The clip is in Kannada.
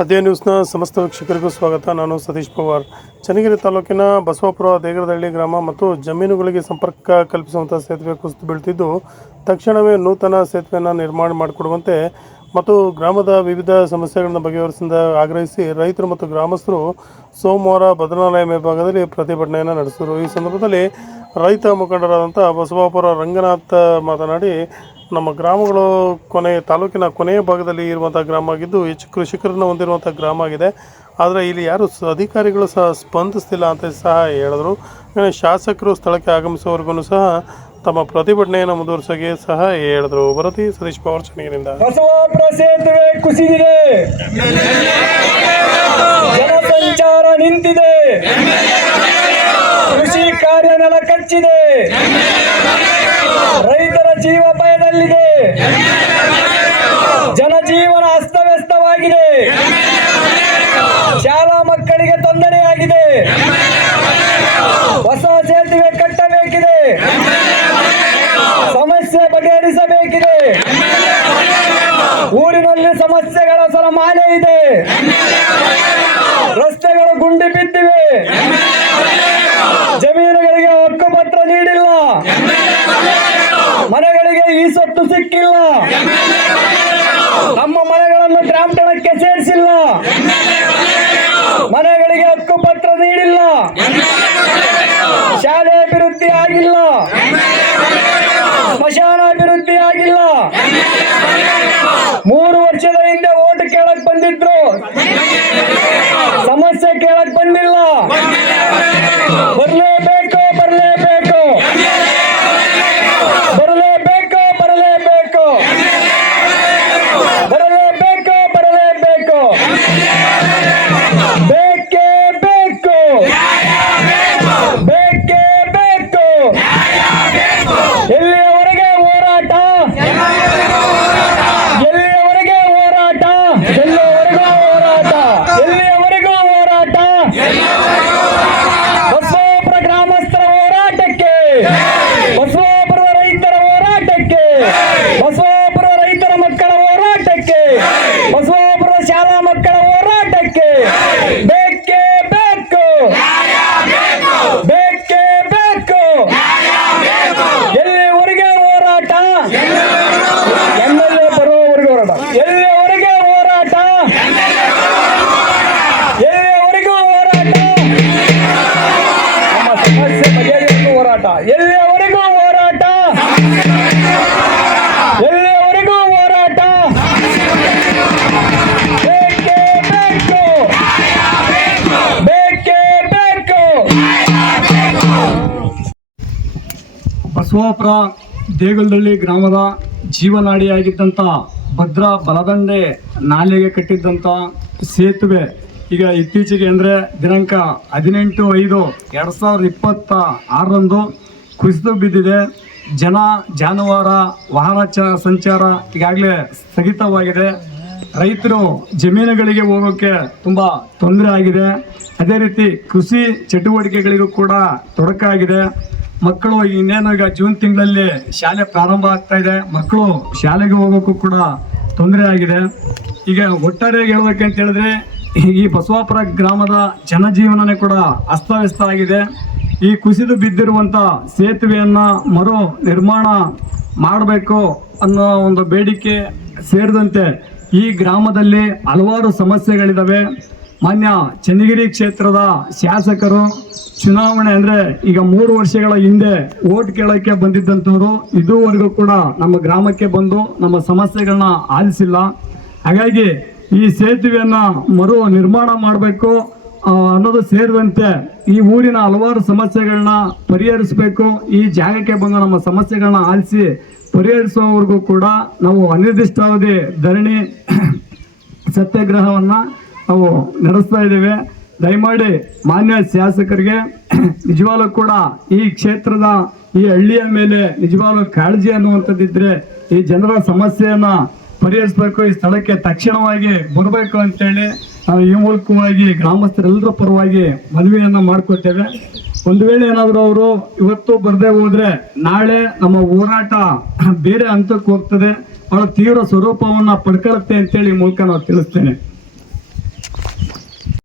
ಅದೇ ನ್ಯೂಸ್ನ ಸಮಸ್ತ ವೀಕ್ಷಕರಿಗೂ ಸ್ವಾಗತ. ನಾನು ಸತೀಶ್ ಪವಾರ್. ಚನ್ನಗಿರಿ ತಾಲೂಕಿನ ಬಸವಾಪುರ ದೇಗರದಹಳ್ಳಿ ಗ್ರಾಮ ಮತ್ತು ಜಮೀನುಗಳಿಗೆ ಸಂಪರ್ಕ ಕಲ್ಪಿಸುವಂಥ ಸೇತುವೆ ಕುಸಿದು ಬೀಳ್ತಿದ್ದು, ತಕ್ಷಣವೇ ನೂತನ ಸೇತುವೆಯನ್ನು ನಿರ್ಮಾಣ ಮಾಡಿಕೊಡುವಂತೆ ಮತ್ತು ಗ್ರಾಮದ ವಿವಿಧ ಸಮಸ್ಯೆಗಳನ್ನು ಬಗೆಹರಿಸಿದ ಆಗ್ರಹಿಸಿ ರೈತರು ಮತ್ತು ಗ್ರಾಮಸ್ಥರು ಸೋಮವಾರ ಬದನಾಲಯ ಮೇಲ್ಭಾಗದಲ್ಲಿ ಪ್ರತಿಭಟನೆಯನ್ನು ನಡೆಸಿದರು. ಈ ಸಂದರ್ಭದಲ್ಲಿ ರೈತ ಮುಖಂಡರಾದಂಥ ಬಸವಾಪುರ ರಂಗನಾಥ್ ಮಾತನಾಡಿ, ನಮ್ಮ ಗ್ರಾಮಗಳು ತಾಲೂಕಿನ ಕೊನೆಯ ಭಾಗದಲ್ಲಿ ಇರುವಂಥ ಗ್ರಾಮ ಆಗಿದ್ದು ಹೆಚ್ಚು ಕೃಷಿಕರನ್ನು ಹೊಂದಿರುವಂಥ ಗ್ರಾಮ ಆಗಿದೆ. ಆದರೆ ಇಲ್ಲಿ ಯಾರು ಅಧಿಕಾರಿಗಳು ಸಹ ಸ್ಪಂದಿಸ್ತಿಲ್ಲ ಅಂತ ಸಹ ಹೇಳಿದರು. ಶಾಸಕರು ಸ್ಥಳಕ್ಕೆ ಆಗಮಿಸುವವರೆಗೂ ಸಹ ತಮ್ಮ ಪ್ರತಿಭಟನೆಯನ್ನು ಮುಂದುವರಿಸೋಕೆ ಸಹ ಹೇಳಿದರು. ವರದಿ ಸತೀಶ್ ಪವಾರ್, ಚನ್ನಗಿರಿಯಿಂದ. ಬಸವಾಪುರ ಸೇತುವೆ ಕುಸಿದಿದೆ, ಜನಸಂಚಾರ ನಿಂತಿದೆ, ಕೃಷಿ ಕಾರ್ಯ ನೆಲ ಕಚ್ಚಿದೆ, ರೈತರ ಜೀವ ಭಯದಲ್ಲಿದೆ, ಜನಜೀವನ ಅಸ್ತವ್ಯಸ್ತವಾಗಿದೆ, ಶಾಲಾ ಮಕ್ಕಳಿಗೆ ತೊಂದರೆಯಾಗಿದೆ. ಹೊಸ ಸೇತುವೆ ಕಟ್ಟಬೇಕಿದೆ, ಸಮಸ್ಯೆ ಬಗೆಹರಿಸಬೇಕಿದೆ. ಊರಿನಲ್ಲಿ ಸಮಸ್ಯೆಗಳ ಸರಮಾಲೆ ಇದೆ, ರಸ್ತೆಗಳು ಗುಂಡಿ ಬಿದ್ದಿವೆ, ಜಮೀನುಗಳಿಗೆ ಹಕ್ಕುಪತ್ರ ನೀಡಿಲ್ಲ, ಮನೆಗಳಿಗೆ ಈ ಸೊತ್ತು ಸಿಕ್ಕಿಲ್ಲ, ನಮ್ಮ ಮನೆಗಳನ್ನು ಗ್ರಾಮಠಣಕ್ಕೆ ಸೇರಿಸಿಲ್ಲ, ಮನೆಗಳಿಗೆ ಹಕ್ಕುಪತ್ರ ನೀಡಿಲ್ಲ, ಶಾಲೆ ಅಭಿವೃದ್ಧಿ ಆಗಿಲ್ಲ, ಸ್ಮಶಾನ ಅಭಿವೃದ್ಧಿ ಆಗಿಲ್ಲ. 3 ವರ್ಷದ ಹಿಂದೆ ಓಟ್ ಕೇಳಕ್ ಬಂದಿದ್ರು, ಸಮಸ್ಯೆ ಕೇಳಕ್ ಬಂದಿಲ್ಲ. ಬರಲೇಬೇಕು, ಬರಲೇಬೇಕು, ಬರಲೇಬೇಕು, ಬರಲೇಬೇಕು, ಬರಲೇಬೇಕು, ಬರಲೇಬೇಕು, ಬೇಕೇ ಬೇಕು, ಬೇಕೇ ಬೇಕು. ಎಲ್ಲಿಯವರೆಗೆ ಹೋರಾಟ, ಎಲ್ಲಿಯವರೆಗೆ ಹೋರಾಟ, ಎಲ್ಲಿಯವರೆಗೂ ಹೋರಾಟ, ಎಲ್ಲಿಯವರೆಗೂ ಹೋರಾಟ. ಬಸವಾಪುರ ಗ್ರಾಮಸ್ಥರ ಹೋರಾಟಕ್ಕೆ, ಬಸವಾಪುರದ ರೈತರ ಹೋರಾಟಕ್ಕೆ, ಬಸವಾಪುರ ರೈತರ ಮಕ್ಕಳ ಹೋರಾಟಕ್ಕೆ, ಬಸವಾಪುರದ ಶಾಲಾ ಮಕ್ಕಳ ಹೋರಾಟಕ್ಕೆ ಬೇಕೇ ಬೇಕು, ಬೇಕೇ ಬೇಕು. ಎಲ್ಲಿವರೆಗೆ ಹೋರಾಟ, MLA ಬರುವವರೆಗೆ ಹೋರಾಟ, ಎಲ್ಲಿವರೆಗೆ ಹೋರಾಟ, ಎಲ್ಲಿವರೆಗೂ ಹೋರಾಟ. ನಮ್ಮ ಸಮಸ್ಯೆ ಬಗೆಹರಿಸಲು ಹೋರಾಟ, ಎಲ್ಲಿವರೆಗೂ ಹೋರಾಟ, ಎಲ್ಲಿವರೆಗೂ ಹೋರಾಟ. ಬೇಕೇ ಬೇಕು, ಬೇಕೇ ಬೇಕು. ಬಸವಾಪುರ ದೇಗಲದಹಳ್ಳಿ ಗ್ರಾಮದ ಜೀವನಾಡಿಯಾಗಿದ್ದಂಥ ಭದ್ರಾ ಬಲದಂಡೆ ನಾಲೆಗೆ ಕಟ್ಟಿದ್ದಂಥ ಸೇತುವೆ ಈಗ ಇತ್ತೀಚೆಗೆ ಅಂದರೆ ದಿನಾಂಕ 18/5/2026 ಕುಸಿದು ಬಿದ್ದಿದೆ. ಜನ ಜಾನುವಾರು ವಾಹನ ಸಂಚಾರ ಈಗಾಗಲೇ ಸ್ಥಗಿತವಾಗಿದೆ. ರೈತರು ಜಮೀನುಗಳಿಗೆ ಹೋಗೋಕ್ಕೆ ತುಂಬ ತೊಂದರೆ ಆಗಿದೆ. ಅದೇ ರೀತಿ ಕೃಷಿ ಚಟುವಟಿಕೆಗಳಿಗೂ ಕೂಡ ತೊಡಕಾಗಿದೆ. ಮಕ್ಕಳು ಇನ್ನೇನು ಈಗ ಜೂನ್ ತಿಂಗಳಲ್ಲಿ ಶಾಲೆ ಪ್ರಾರಂಭ ಆಗ್ತಾ ಇದೆ, ಮಕ್ಕಳು ಶಾಲೆಗೆ ಹೋಗೋಕ್ಕೂ ಕೂಡ ತೊಂದರೆ ಆಗಿದೆ. ಈಗ ಒಟ್ಟಾರೆಯಾಗಿ ಹೇಳ್ಬೇಕಂತ ಹೇಳಿದ್ರೆ ಈ ಬಸವಾಪುರ ಗ್ರಾಮದ ಜನಜೀವನನೇ ಕೂಡ ಅಸ್ತವ್ಯಸ್ತ ಆಗಿದೆ. ಈ ಕುಸಿದು ಬಿದ್ದಿರುವಂಥ ಸೇತುವೆಯನ್ನು ಮರು ನಿರ್ಮಾಣ ಮಾಡಬೇಕು ಅನ್ನೋ ಒಂದು ಬೇಡಿಕೆ ಸೇರಿದಂತೆ ಈ ಗ್ರಾಮದಲ್ಲಿ ಹಲವಾರು ಸಮಸ್ಯೆಗಳಿದ್ದಾವೆ. ಮಾನ್ಯ ಚನ್ನಗಿರಿ ಕ್ಷೇತ್ರದ ಶಾಸಕರು ಚುನಾವಣೆ ಅಂದರೆ ಈಗ 3 ವರ್ಷಗಳ ಹಿಂದೆ ಓಟ್ ಕೇಳೋಕ್ಕೆ ಬಂದಿದ್ದಂಥವ್ರು ಇದುವರೆಗೂ ಕೂಡ ನಮ್ಮ ಗ್ರಾಮಕ್ಕೆ ಬಂದು ನಮ್ಮ ಸಮಸ್ಯೆಗಳನ್ನ ಆಲಿಸಿಲ್ಲ. ಹಾಗಾಗಿ ಈ ಸೇತುವೆಯನ್ನು ಮರು ನಿರ್ಮಾಣ ಮಾಡಬೇಕು ಅನ್ನೋದು ಸೇರಿದಂತೆ ಈ ಊರಿನ ಹಲವಾರು ಸಮಸ್ಯೆಗಳನ್ನ ಪರಿಹರಿಸಬೇಕು. ಈ ಜಾಗಕ್ಕೆ ಬಂದು ನಮ್ಮ ಸಮಸ್ಯೆಗಳನ್ನ ಆಲಿಸಿ ಪರಿಹರಿಸುವವರೆಗೂ ಕೂಡ ನಾವು ಅನಿರ್ದಿಷ್ಟಾವಧಿ ಧರಣಿ ಸತ್ಯಾಗ್ರಹವನ್ನು ನಾವು ನಡೆಸ್ತಾ ಇದ್ದೇವೆ. ದಯಮಾಡಿ ಮಾನ್ಯ ಶಾಸಕರಿಗೆ ನಿಜವಾಗ್ಲೂ ಕೂಡ ಈ ಕ್ಷೇತ್ರದ ಈ ಹಳ್ಳಿಯ ಮೇಲೆ ನಿಜವಾಗ್ಲೂ ಕಾಳಜಿ ಅನ್ನುವಂಥದ್ದಿದ್ರೆ ಈ ಜನರ ಸಮಸ್ಯೆಯನ್ನು ಪರಿಹರಿಸಬೇಕು, ಈ ಸ್ಥಳಕ್ಕೆ ತಕ್ಷಣವಾಗಿ ಬರಬೇಕು ಅಂತೇಳಿ ನಾವು ಈ ಮೂಲಕವಾಗಿ ಗ್ರಾಮಸ್ಥರೆಲ್ಲರ ಪರವಾಗಿ ಮನವಿಯನ್ನು ಮಾಡ್ಕೊತೇವೆ. ಒಂದು ವೇಳೆ ಏನಾದರೂ ಅವರು ಇವತ್ತು ಬರದೇ ಹೋದರೆ ನಾಳೆ ನಮ್ಮ ಹೋರಾಟ ಬೇರೆ ಹಂತಕ್ಕೆ ಹೋಗ್ತದೆ, ಬಹಳ ತೀವ್ರ ಸ್ವರೂಪವನ್ನು ಪಡ್ಕೊಳ್ಳುತ್ತೆ ಅಂತೇಳಿ ಮೂಲಕ ನಾವು ತಿಳಿಸ್ತೇನೆ.